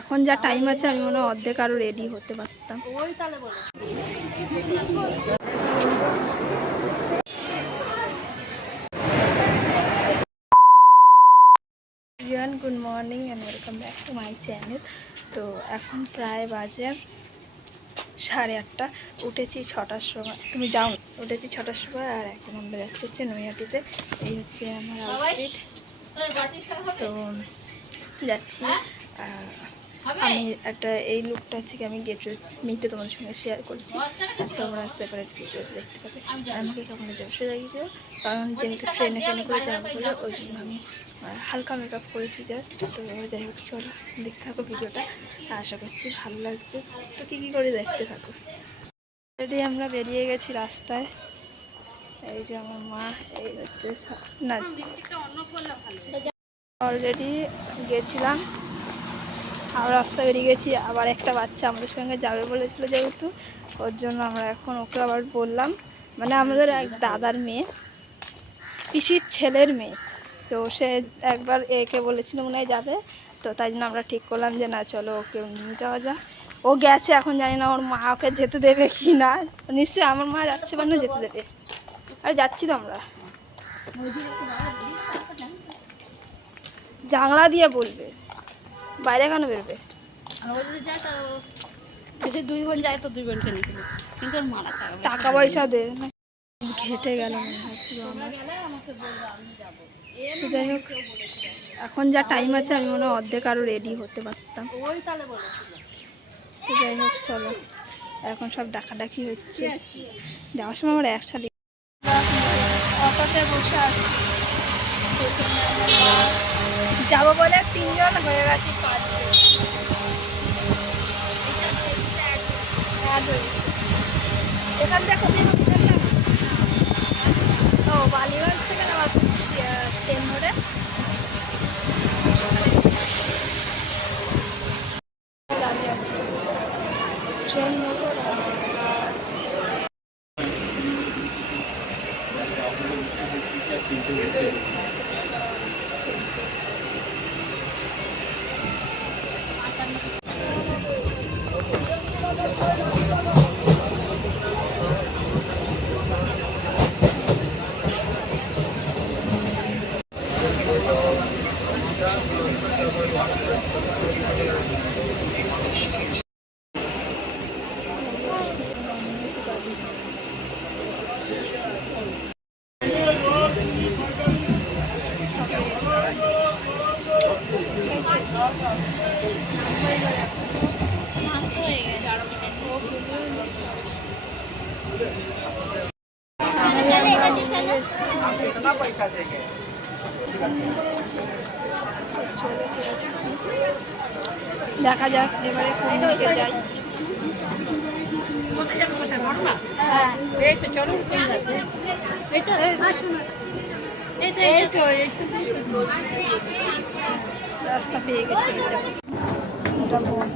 এখন যা টাইম আছে আমি মনে হয় অর্ধেক আরও রেডি হতে পারতাম। ওই তাহলে বলো good morning and welcome back to my channel. তো এখন প্রায় বাজে 8:30। উঠেছি 6টার সময়, তুমি যাও না, উঠেছি 6টার সময় আর এখন আমরা যাচ্ছি হচ্ছে নৈহাটিতে। এই হচ্ছে আমার আউটফিট। তো যাচ্ছি। আমি একটা এই লুকটা হচ্ছে কি আমি গেট মিতে তোমাদের সঙ্গে শেয়ার করেছি, তোমরা সেপারেট ভিডিও দেখতে পাবে। আমাকে কেমন অবশ্যই লাগিয়েছিল, কারণ যেহেতু ট্রেনে করে যাবো বলে ওই জন্য আমি হালকা মেকআপ করেছি জাস্ট। তো যাই হোক, চলো দেখতে থাকো ভিডিওটা, আশা করছি ভালো লাগবে। তো কী করে দেখতে থাকো। অলরেডি আমরা বেরিয়ে গেছি রাস্তায়। এই যে আমার মা, এই হচ্ছে না, অলরেডি গেছিলাম আর রাস্তা বেরিয়ে গেছি। আবার একটা বাচ্চা আমাদের সঙ্গে যাবে বলেছিল, যেহেতু ওর জন্য আমরা এখন ওকে আবার বললাম, মানে আমাদের এক দাদার মেয়ে, পিসির ছেলের মেয়ে। তো সে একবার একে বলেছিল মনে হয় যাবে, তো তাই জন্য আমরা ঠিক করলাম যে না চলো ওকে নিয়ে যাওয়া যাক। ও গেছে, এখন জানি না ওর মা ওকে যেতে দেবে কি না। নিশ্চয়ই আমার মা যাচ্ছে মানে যেতে দেবে। আর যাচ্ছি তো আমরা, জানলা দিয়ে বলবে, বাইরে কেন বেরোবে। যদি 2 বোন যায় তো 2 বোনকে নিয়ে চলো, কিন্তু ওর মারা টাকা পয়সা দে। ঘেটে গেল মনে হয়। যাই হোক, এখন যা টাইম আছে আমি মনে হয় অর্ধেক আরও রেডি হতে পারতাম। ওই তাহলে বলো। যাই হোক, চলো এখন সব ডাকাডাকি হচ্ছে। যাওয়ার সময় আমার একসাথে অটোতে বসে আছি, যাবো বলে 3 জন হয়ে গেছি, 5 জন। এখান থেকে ও বালিগঞ্জ থেকে নেওয়ার ট্রেন ধরে দাঁড়িয়ে আছি, ট্রেন ধরে। দেখা যাক এবারে কোন দিকে যাই। হ্যাঁ এই তো চলো, রাস্তা পেয়ে গেছি, এটা বন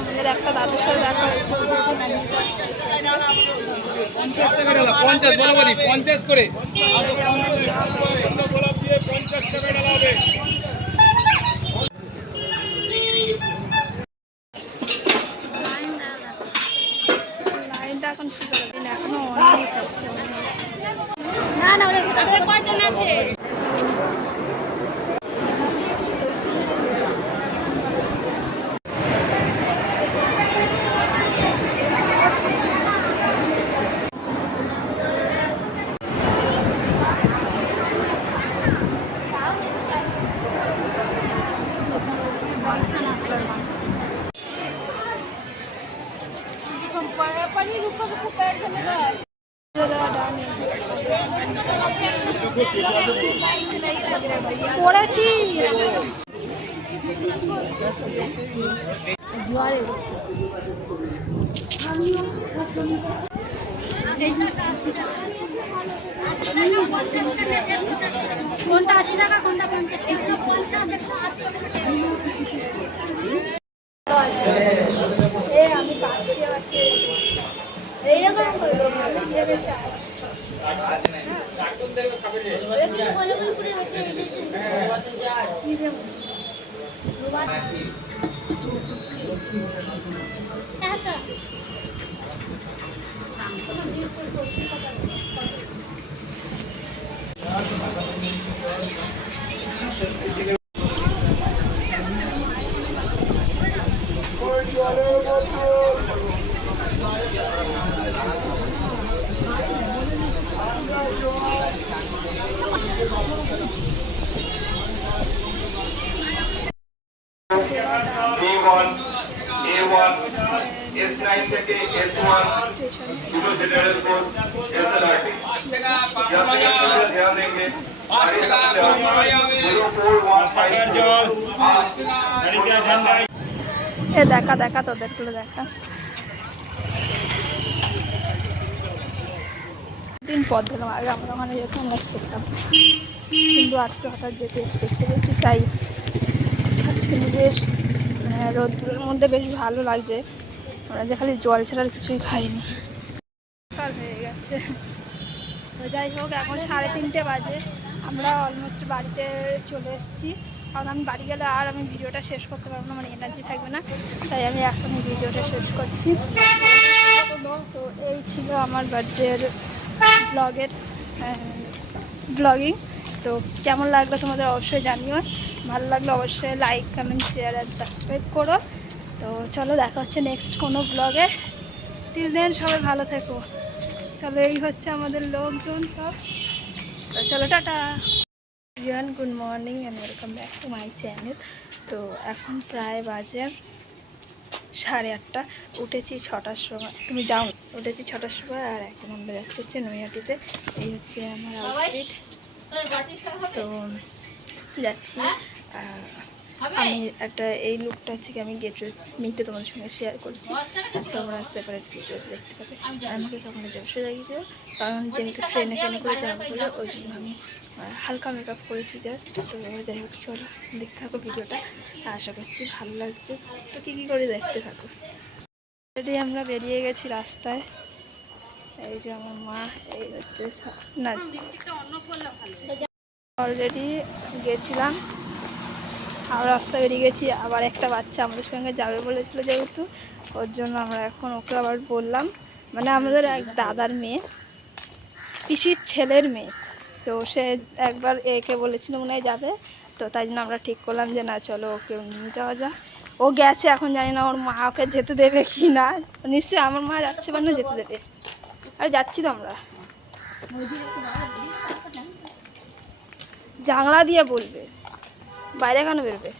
আমাদের একটা দাদুর সাথে দেখা হয়েছে। 50 বরাবরই 50 করে গোলাপ দিয়ে 50 টাকা ডালা হবে। লাইনটা এখন কি করবেন, এখনো অনেক আছে। না না ওরা কয়জন আছে? পড়েছি, জোয়ার এসছে। কোনটা 80 টাকা, কোনটা 50 টাকা? আমি পাচ্ছি আছি এইরকম করে আমি ভেবেছি কিন্তু গোল গোল করে হচ্ছে কি ভেবেছি B1, A1, S9 থেকে S1, দুটো জেনারেল কোচ, SLRT। यात्रियों ध्यान देंगे। 0415 এ দেখা দেখা তোদেরগুলো দেখা দিন পর দিলাম আগে আমরা ওখানে যেতাম আমরা খেলতাম কিন্তু আজকে হঠাৎ যেতে দেখতে পেয়েছি তাই আজকে বেশ রোদ্দুরের মধ্যে বেশ ভালো লাগছে আমরা যে খালি জল ছাড়া আর কিছুই খাইনি সকাল হয়ে গেছে তো যাই হোক এখন 3:30 বাজে আমরা অলমোস্ট বাড়িতে চলে এসেছি কারণ আমি বাড়ি গেলে আর আমি ভিডিওটা শেষ করতে পারবো না মানে এনার্জি থাকবে না তাই আমি এখনই ভিডিওটা শেষ করছি তো এই ছিল আমার বার্থডের ব্লগিং তো কেমন লাগলো তোমাদের অবশ্যই জানিও ভালো লাগলে অবশ্যই like comment share and subscribe করো তো চলো দেখা হচ্ছে নেক্সট কোনো ব্লগে টিল দেন সবাই ভালো থেকো চলো এই হচ্ছে আমাদের লোকজন সব তো চলো tata everyone good morning and welcome back to my channel তো এখন প্রায় বাজে 8:30 উঠেছি 6টার সময় তুমি যাও উঠেছি 6টার সময় আর এখন আমরা যাচ্ছি হচ্ছে নৈহাটিতে এই হচ্ছে আমার আউটফিট তো যাচ্ছি আমি একটা এই লুকটা হচ্ছে কি আমি গেটওয়ে মিটে তোমাদের সঙ্গে শেয়ার করছি তোমরা সেপারেট ভিডিও দেখতে পাবে আমাকে কখনো অবশ্যই লাগিয়েছিল কারণ যেহেতু ট্রেনে করে যাবো বলে ওই জন্য আমি হালকা মেকআপ করেছি জাস্ট তো যাই হোক চলো দেখতে থাকো ভিডিওটা আশা করছি ভালো লাগবে তো কী করে দেখতে থাকো অলরেডি আমরা বেরিয়ে গেছি রাস্তায় এই যে আমার মা এই হচ্ছে না অলরেডি গেছিলাম আর রাস্তা বেরিয়ে গেছি আবার একটা বাচ্চা আমাদের সঙ্গে যাবে বলেছিল যেহেতু ওর জন্য আমরা এখন ওকে আবার বললাম মানে আমাদের এক দাদার মেয়ে পিসির ছেলের মেয়ে তো সে একবার একে বলেছিল মনে হয় যাবে তো তাই জন্য আমরা ঠিক করলাম যে না চলো ওকে নিয়ে যাওয়া যা ও গেছে এখন জানি না ওর মা ওকে যেতে দেবে কি না নিশ্চয়ই আমার মা যাচ্ছে মানে যেতে দেবে আর যাচ্ছি তো আমরা জানলা দিয়ে বলবে বাইরে কেন বেরোবে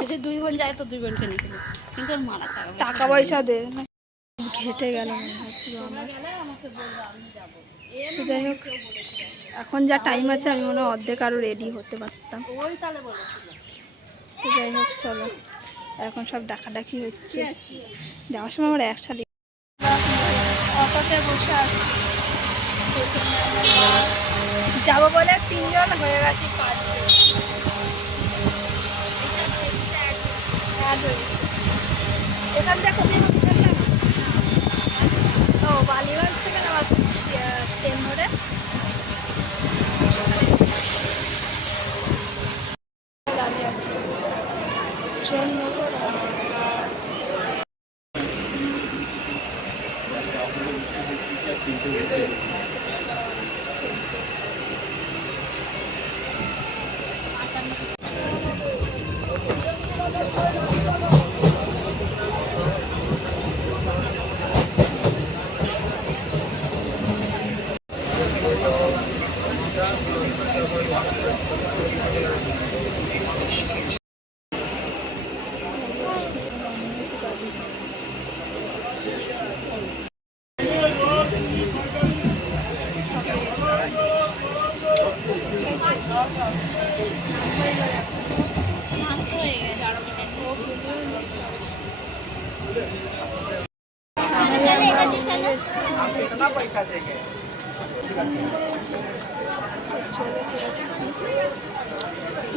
যদি 2 বোন যায় তো 2 বোনকে নিয়ে চলো কিন্তু ওর মারা টাকা পয়সা দে ঘেটে গেল তো যাই হোক এখন যা টাইম আছে আমি মনে হয় অর্ধেক আরও রেডি হতে পারতাম তো যাই হোক চলো এখন সব ডাকাডাকি হচ্ছে যাওয়ার সময় আমার একসাথে অটোতে বসে আছি যাবো বলে 3 জন হয়ে গেছে 5 জন এখান থেকে ও বালিগঞ্জ থেকে নেওয়া ট্রেন ধরে দাঁড়িয়ে আছি ট্রেন নেবো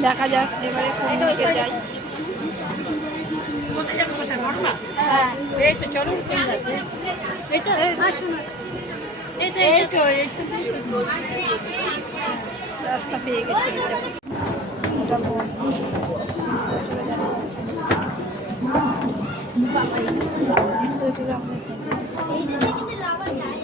দেখা যাক এবারে কোন দিকে যাই কোথায় যাবে কোথায় মরবা? হ্যাঁ এই তো চলো এই তো রাস্তা পেয়ে গেছে ওটা বোন এই দেশে কিন্তু লাভা যায়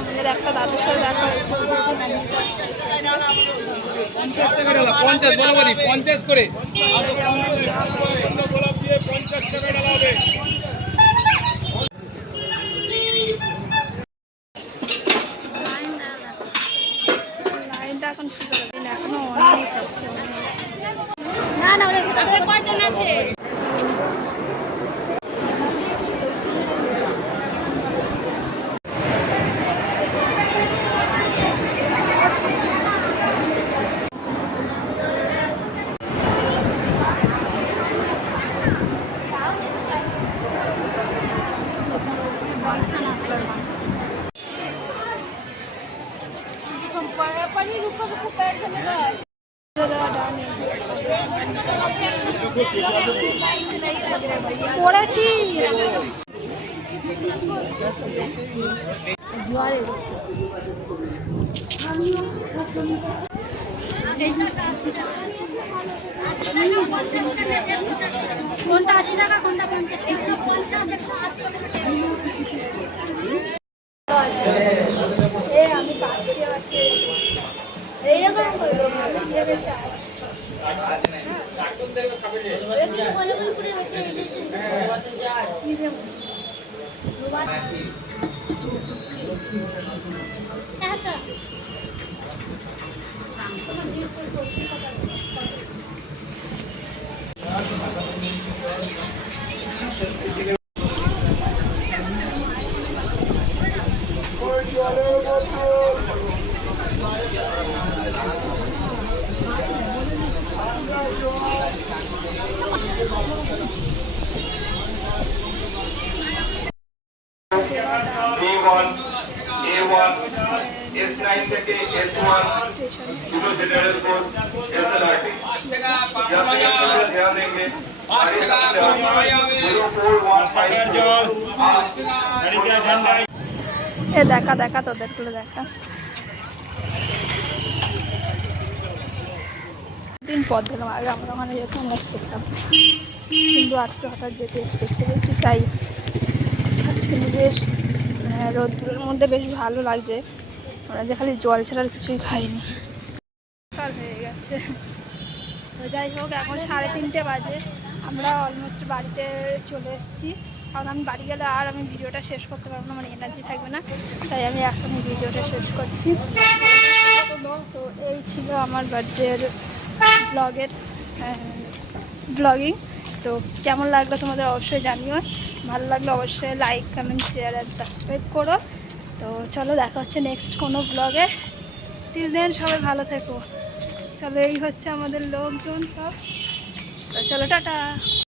আমাদের একটা দাদুর সাথে দেখা হয়েছে 50 টাকা ডালা 50 বরাবরই 50 করে গোলাপ দিয়ে 50 টাকা ডালা হবে লাইনটা এখন কি করে এখনো অনেক আছে না না ওরা কয়জন আছে পড়েছি জোয়ার এসছে কোনটা 80 টাকা কোনটা 50 আমি পাচ্ছি আছে এইরকম করে ভেবে চাই ওরা কিন্তু গোল গোল করে হচ্ছে কি দেবো এটা B1, A1, S9 থেকে S1, দুটো জেনারেল কোচ, SLRT। यात्रियों ध्यान देंगे 0415 এ দেখা দেখা তোদের তুলে দেখা দিন পর দেখলাম আগে আমরা ওখানে যেতাম মুখ করতাম কিন্তু আজকে হঠাৎ যেতে দেখতে পেয়েছি তাই আজকে বেশ রোদ্দুরের মধ্যে বেশ ভালো লাগছে ওরা যে খালি জল ছাড়া আর কিছুই খাইনি সকাল হয়ে গেছে তো যাই হোক এখন 3:30 বাজে আমরা অলমোস্ট বাড়িতে চলে এসেছি কারণ আমি বাড়ি গেলে আর আমি ভিডিওটা শেষ করতে পারবো না মানে এনার্জি থাকবে না তাই আমি এখনই ভিডিওটা শেষ করছি তো এই ছিল আমার বার্থডের ব্লগিং তো কেমন লাগলো তোমাদের অবশ্যই জানিও ভালো লাগলে অবশ্যই লাইক কমেন্ট শেয়ার আর সাবস্ক্রাইব করো তো চলো দেখা হচ্ছে নেক্সট কোনো ব্লগে টিল দেন সবাই ভালো থেকো চলো এই হচ্ছে আমাদের লোকজন সব তো চলো টাটা